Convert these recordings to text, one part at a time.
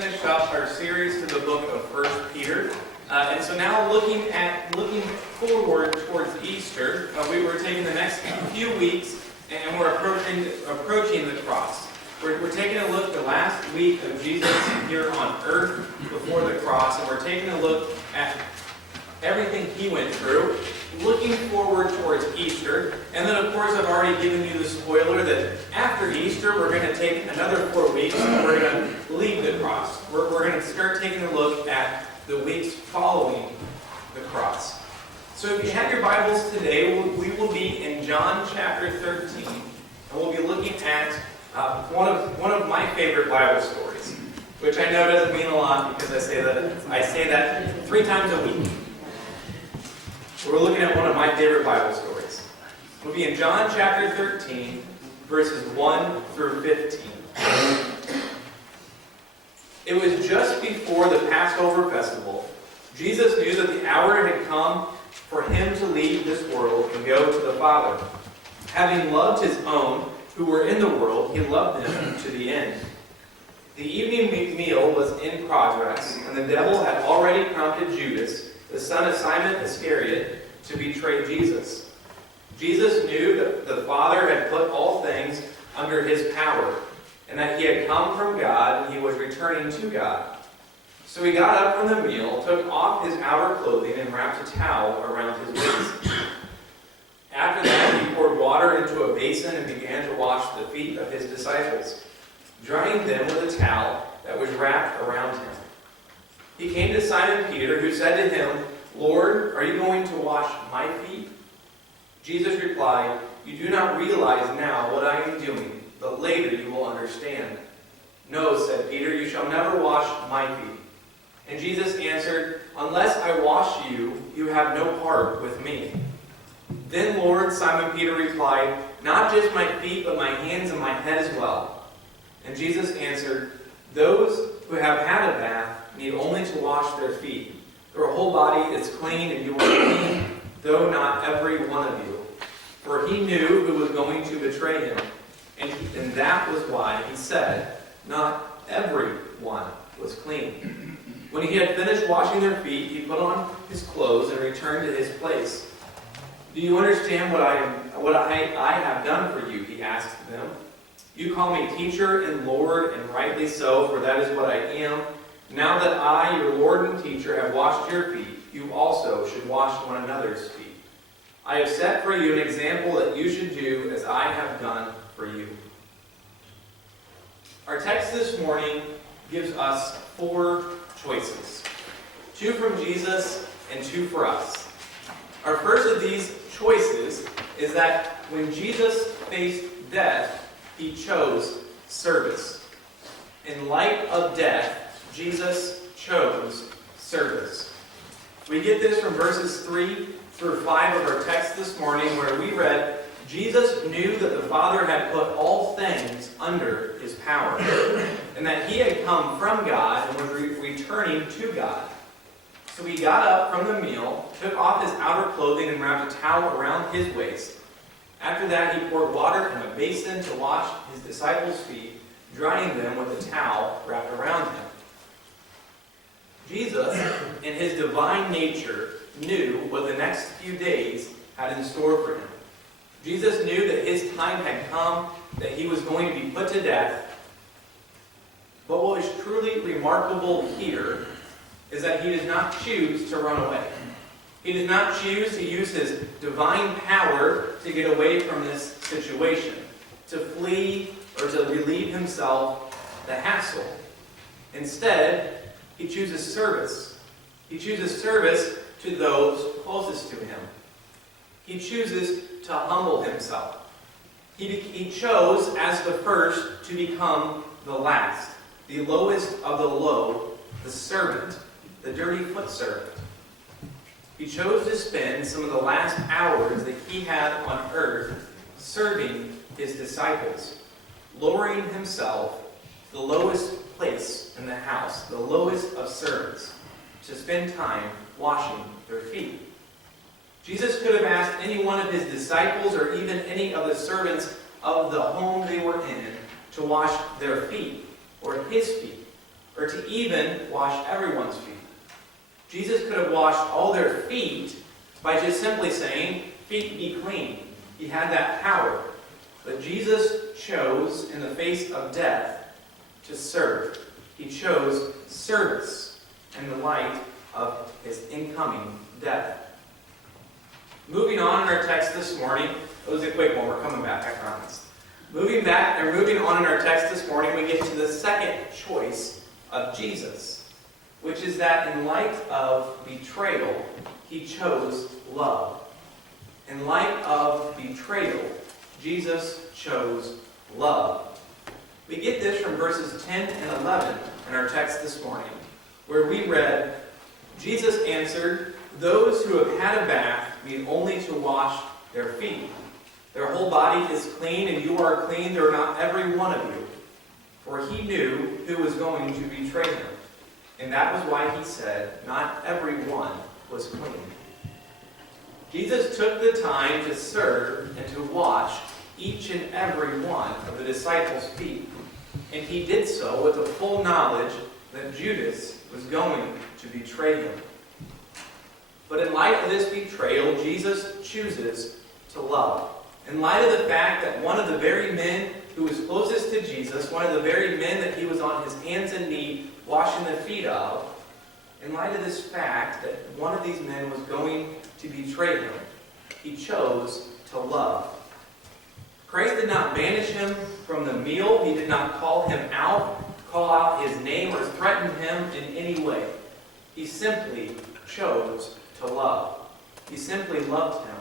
finished up our series to the book of 1 Peter. And so now looking forward towards Easter, we were taking the next few weeks and we're approaching the cross. We're taking a look at the last week of Jesus here on earth before the cross, and we're taking a look at everything he went through, looking forward towards Easter. And then, of course, I've already given you the spoiler that after Easter, we're going to take another 4 weeks and we're going to leave the cross. We're going to start taking a look at the weeks following the cross. So if you have your Bibles today, we will be in John chapter 13, and we'll be looking at one of my favorite Bible stories, which I know doesn't mean a lot because I say that 3 times a week. We're looking at one of my favorite Bible stories. We'll be in John chapter 13, verses 1 through 15. It was just before the Passover festival. Jesus knew that the hour had come for him to leave this world and go to the Father. Having loved his own who were in the world, he loved them to the end. The evening meal was in progress, and the devil had already prompted Judas, the son of Simon Iscariot, to betray Jesus. Jesus knew that the Father had put all things under his power, and that he had come from God and he was returning to God. So he got up from the meal, took off his outer clothing, and wrapped a towel around his waist. After that, he poured water into a basin and began to wash the feet of his disciples, drying them with a towel that was wrapped around him. He came to Simon Peter, who said to him, "Lord, are you going to wash my feet?" Jesus replied, "You do not realize now what I am doing, but later you will understand." "No," said Peter, "you shall never wash my feet." And Jesus answered, "Unless I wash you, you have no part with me." "Then, Lord," Simon Peter replied, "not just my feet, but my hands and my head as well." And Jesus answered, "Those who have had a bath need only to wash their feet. Their whole body is clean, and you are clean, though not every one of you." For he knew who was going to betray him, and that was why he said, "Not every one was clean." When he had finished washing their feet, he put on his clothes and returned to his place. "Do you understand what I have done for you?" he asked them. "You call me teacher and Lord, and rightly so, for that is what I am. Now that I, your Lord and teacher, have washed your feet, you also should wash one another's feet. I have set for you an example that you should do as I have done for you." Our text this morning gives us 4 choices. 2 from Jesus and 2 for us. Our first of these choices is that when Jesus faced death, he chose service. In light of death, Jesus chose service. We get this from verses 3 through 5 of our text this morning, where we read, Jesus knew that the Father had put all things under his power, and that he had come from God and was returning to God. So he got up from the meal, took off his outer clothing, and wrapped a towel around his waist. After that, he poured water in a basin to wash his disciples' feet, drying them with a towel wrapped around him. Jesus, in his divine nature, knew what the next few days had in store for him. Jesus knew that his time had come, that he was going to be put to death. But what was truly remarkable here is that he did not choose to run away. He did not choose to use his divine power to get away from this situation, to flee or to relieve himself the hassle. Instead, he chooses service. He chooses service to those closest to him. He chooses to humble himself. He chose, as the first, to become the last, the lowest of the low, the servant, the dirty foot servant. He chose to spend some of the last hours that he had on earth serving his disciples, lowering himself to the lowest place in the house, the lowest of servants, to spend time washing their feet. Jesus could have asked any one of his disciples or even any of the servants of the home they were in to wash their feet or his feet or to even wash everyone's feet. Jesus could have washed all their feet by just simply saying, "Feet be clean." He had that power. But Jesus chose, in the face of death, to serve. He chose service in the light of his incoming death. Moving on in our text this morning, it was a quick one, we're coming back, I promise. Moving on in our text this morning, we get to the second choice of Jesus, which is that in light of betrayal, he chose love. In light of betrayal, Jesus chose love. We get this from verses 10 and 11 in our text this morning, where we read, Jesus answered, "Those who have had a bath need only to wash their feet. Their whole body is clean, and you are clean, though not every one of you." For he knew who was going to betray him. And that was why he said, "Not every one was clean." Jesus took the time to serve and to wash each and every one of the disciples' feet. And he did so with the full knowledge that Judas was going to betray him. But in light of this betrayal, Jesus chooses to love. In light of the fact that one of the very men who was closest to Jesus, one of the very men that he was on his hands and knees washing the feet of, in light of this fact that one of these men was going to betray him, he chose to love. Christ did not banish him from the meal. He did not call out his name, or threaten him in any way. He simply chose to love. He simply loved him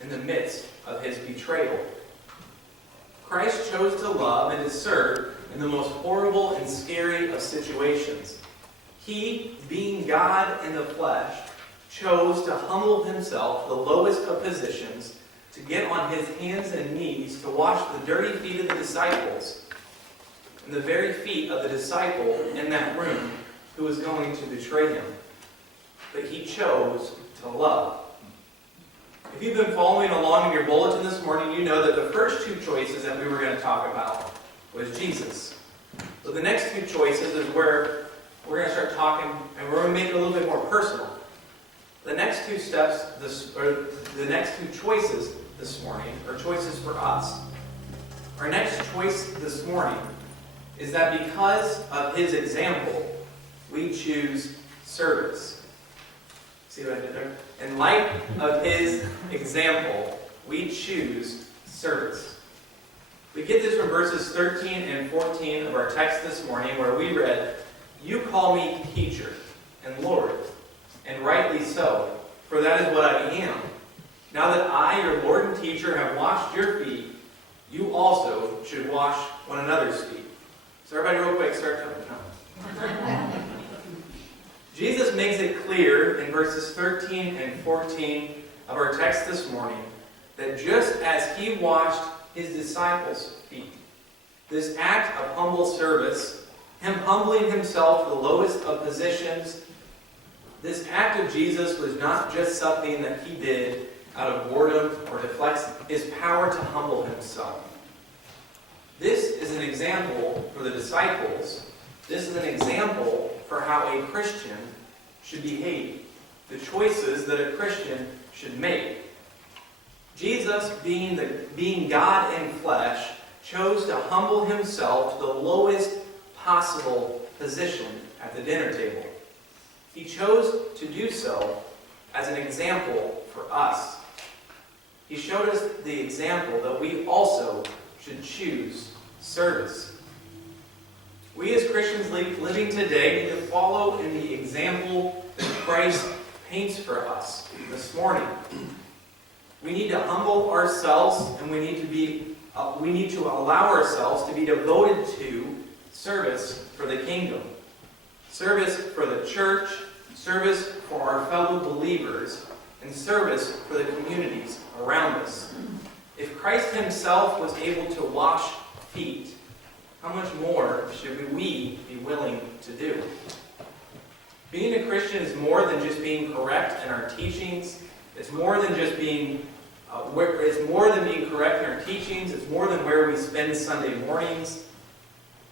in the midst of his betrayal. Christ chose to love and to serve in the most horrible and scary of situations. He, being God in the flesh, chose to humble himself, the lowest of positions, to get on his hands and knees to wash the dirty feet of the disciples, and the very feet of the disciple in that room who was going to betray him. But he chose to love. If you've been following along in your bulletin this morning, you know that the first two choices that we were going to talk about was Jesus. So the next two choices is where we're going to start talking, and we're going to make it a little bit more personal. The next two the next two choices this morning are choices for us. Our next choice this morning is that because of his example, we choose service. See what I did there? In light of his example, we choose service. We get this from verses 13 and 14 of our text this morning, where we read, "You call me teacher and Lord, and rightly so, for that is what I am. Now that I, your Lord and teacher, have washed your feet, you also should wash one another's feet." So everybody real quick, start to Jesus makes it clear in verses 13 and 14 of our text this morning that just as he washed his disciples' feet, this act of humble service, him humbling himself to the lowest of positions, this act of Jesus was not just something that he did out of boredom or to flex his power to humble himself. This is an example for the disciples. This is an example for how a Christian should behave, the choices that a Christian should make. Jesus, being God in flesh, chose to humble himself to the lowest possible position at the dinner table. He chose to do so as an example for us. He showed us the example that we also should choose service. We as Christians living today need to follow in the example that Christ paints for us this morning. We need to humble ourselves, and we need to allow ourselves to be devoted to service for the kingdom, service for the church, service for our fellow believers, and service for the communities around us. If Christ himself was able to wash feet, how much more should we be willing to do? Being a Christian is more than just being correct in our teachings. It's more than just being correct in our teachings. It's more than where we spend Sunday mornings.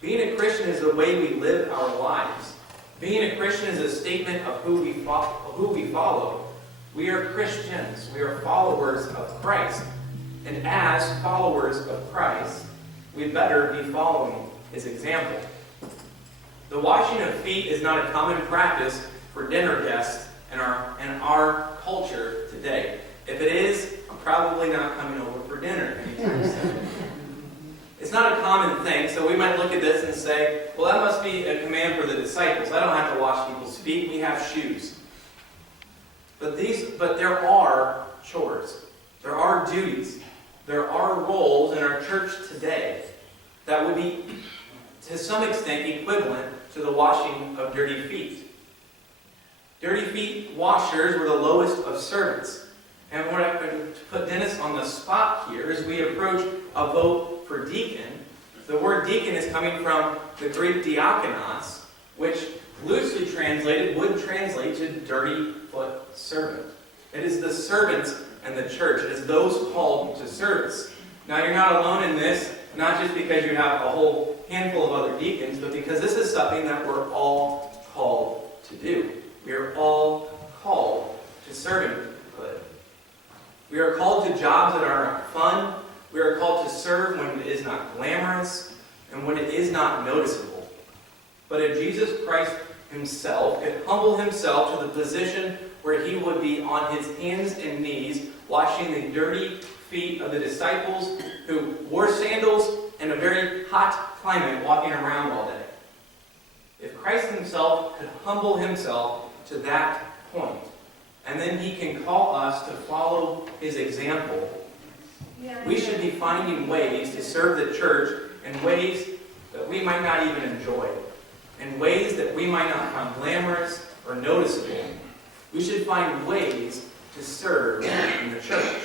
Being a Christian is the way we live our lives. Being a Christian is a statement of who we follow. We are Christians. We are followers of Christ. And as followers of Christ, we better be following his example. The washing of feet is not a common practice for dinner guests in our culture today. If it is, I'm probably not coming over for dinner anytime soon. It's not a common thing, so we might look at this and say, well, that must be a command for the disciples. I don't have to wash people's feet. We have shoes. But there are chores. There are duties. There are roles in our church today that would be, to some extent, equivalent to the washing of dirty feet. Dirty feet washers were the lowest of servants. And what I could put Dennis on the spot here is we approach a vote for deacon. The word deacon is coming from the Greek diakonos, which loosely translated would translate to dirty foot servant. It is the servants and the church. It is those called to service. Now you're not alone in this, not just because you have a whole handful of other deacons, but because this is something that we're all called to do. We are all called to servanthood. We are called to jobs that are not fun. We are called to serve when it is not glamorous and when it is not noticeable. But if Jesus Christ himself could humble himself to the position where he would be on his hands and knees washing the dirty feet of the disciples who wore sandals in a very hot climate walking around all day. If Christ himself could humble himself to that point, and then he can call us to follow his example, we should be finding ways to serve the church in ways that we might not even enjoy, in ways that we might not find glamorous or noticeable. We should find ways to serve in the church.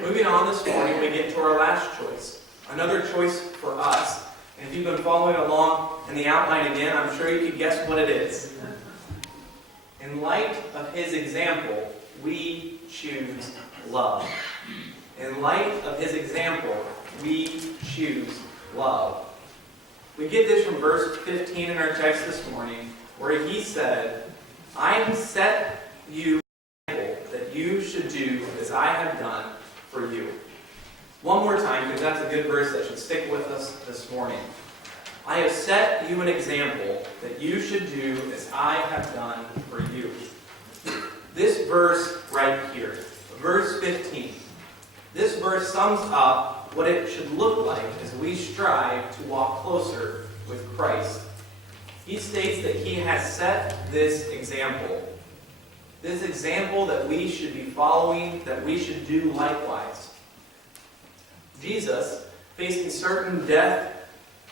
Moving on this morning, we get to our last choice. Another choice for us. And if you've been following along in the outline again, I'm sure you can guess what it is. In light of his example, we choose love. In light of his example, we choose love. We get this from verse 15 in our text this morning, where he said, I have set you an example that you should do as I have done for you. One more time, because that's a good verse that should stick with us this morning. I have set you an example that you should do as I have done for you. This verse right here, verse 15, this verse sums up what it should look like as we strive to walk closer with Christ. He states that he has set this example that we should be following, that we should do likewise. Jesus, facing certain death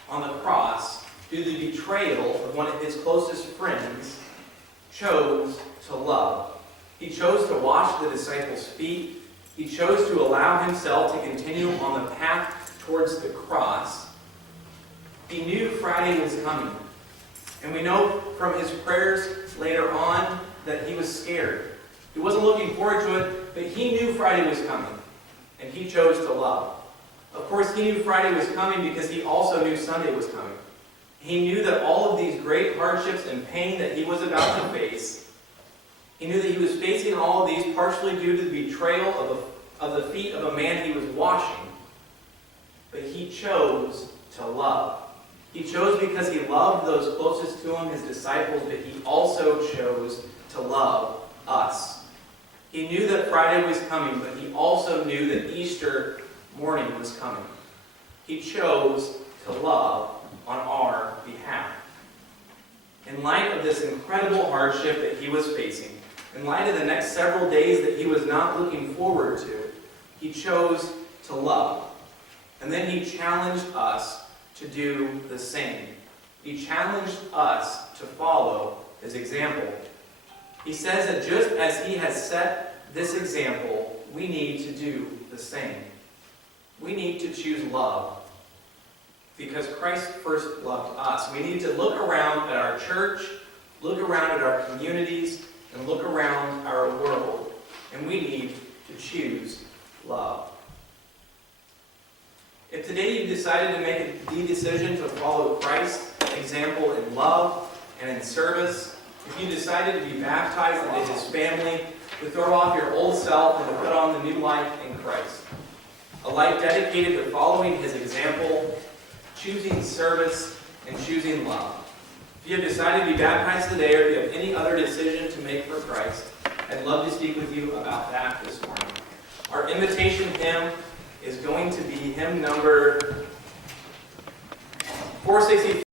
on the cross due to the betrayal of one of his closest friends, chose to love. He chose to wash the disciples' feet. He chose to allow himself to continue on the path towards the cross. He knew Friday was coming. And we know from his prayers later on that he was scared. He wasn't looking forward to it, but he knew Friday was coming. And he chose to love. Of course, he knew Friday was coming because he also knew Sunday was coming. He knew that all of these great hardships and pain that he was about to face, he knew that he was facing all of these partially due to the betrayal of the feet of a man he was washing. But he chose to love. He chose because he loved those closest to him, his disciples, but he also chose to love us. He knew that Friday was coming, but he also knew that Easter morning was coming. He chose to love on our behalf. In light of this incredible hardship that he was facing, in light of the next several days that he was not looking forward to, he chose to love. And then he challenged us to do the same. He challenged us to follow his example. He says that just as he has set this example, we need to do the same. We need to choose love because Christ first loved us. We need to look around at our church, look around at our communities, and look around our world, and we need to choose love. If today you decided to make the decision to follow Christ's example in love and in service, if you decided to be baptized into His family, to throw off your old self and to put on the new life in Christ, a life dedicated to following His example, choosing service, and choosing love. If you have decided to be baptized today, or if you have any other decision to make for Christ, I'd love to speak with you about that this morning. Our invitation hymn is going to be hymn number 463.